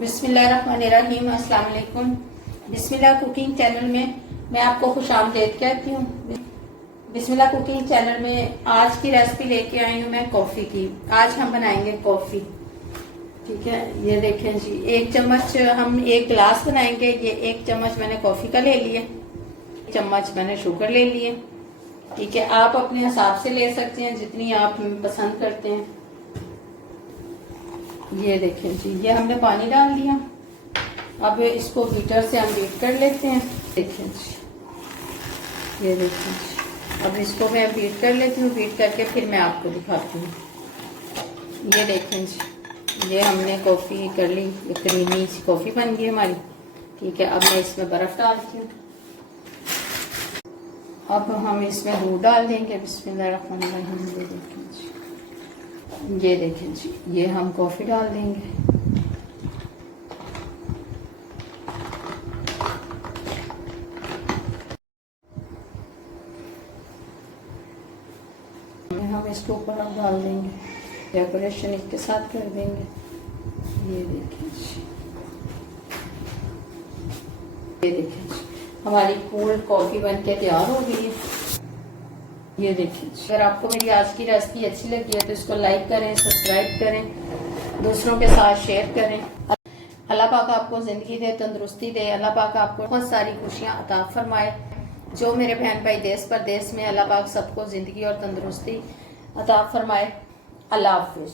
बिस्मिल्लाहिर्रहमानिर्रहीम। अस्सलाम वालेकुम। बिस्मिल्लाह कुकिंग चैनल में मैं आपको खुशामदीद कहती हूँ। बिस्मिल्लाह कुकिंग चैनल में आज की रेसिपी लेके आई हूँ मैं कॉफ़ी की। आज हम बनाएंगे कॉफ़ी। ठीक है, ये देखें जी, 1 चम्मच हम 1 गिलास बनाएंगे। ये 1 चम्मच मैंने कॉफ़ी का ले लिया, 1 चम्मच मैंने शुगर ले लिए। ठीक है, आप अपने हिसाब से ले सकते हैं जितनी आप पसंद करते हैं। ये देखें जी, ये हमने पानी डाल दिया। अब इसको बीटर से हम बीट कर लेते हैं। देखें जी, ये देखें जी, अब इसको मैं बीट कर लेती हूँ। बीट करके फिर मैं आपको दिखाती हूँ। ये देखें जी, ये हमने कॉफ़ी कर ली, क्रीमी सी कॉफ़ी बन गई हमारी। ठीक है, अब मैं इसमें बर्फ़ डालती हूँ। अब हम इसमें दूध डाल देंगे। बिस्मिल्लाहिर्रहमानिर्रहीम। ये देखें जी, ये देखें जी, ये हम कॉफ़ी डाल देंगे। हम इसके ऊपर अब डाल देंगे, डेकोरेशन इसके साथ कर देंगे। ये देखें जी, ये देखें जी, हमारी कोल्ड कॉफ़ी बनके तैयार हो गई है। ये देखिए, अगर आपको मेरी आज की रेसिपी अच्छी लगी है तो इसको लाइक करें, सब्सक्राइब करें, दूसरों के साथ शेयर करें। अल्लाह पाक आपको ज़िंदगी दे, तंदुरुस्ती दे। अल्लाह पाक आपको बहुत सारी खुशियाँ अता फरमाए। जो मेरे बहन भाई देश परदेश में, अल्लाह पाक सबको ज़िंदगी और तंदुरुस्ती अता फरमाए। अल्लाह हाफिज़।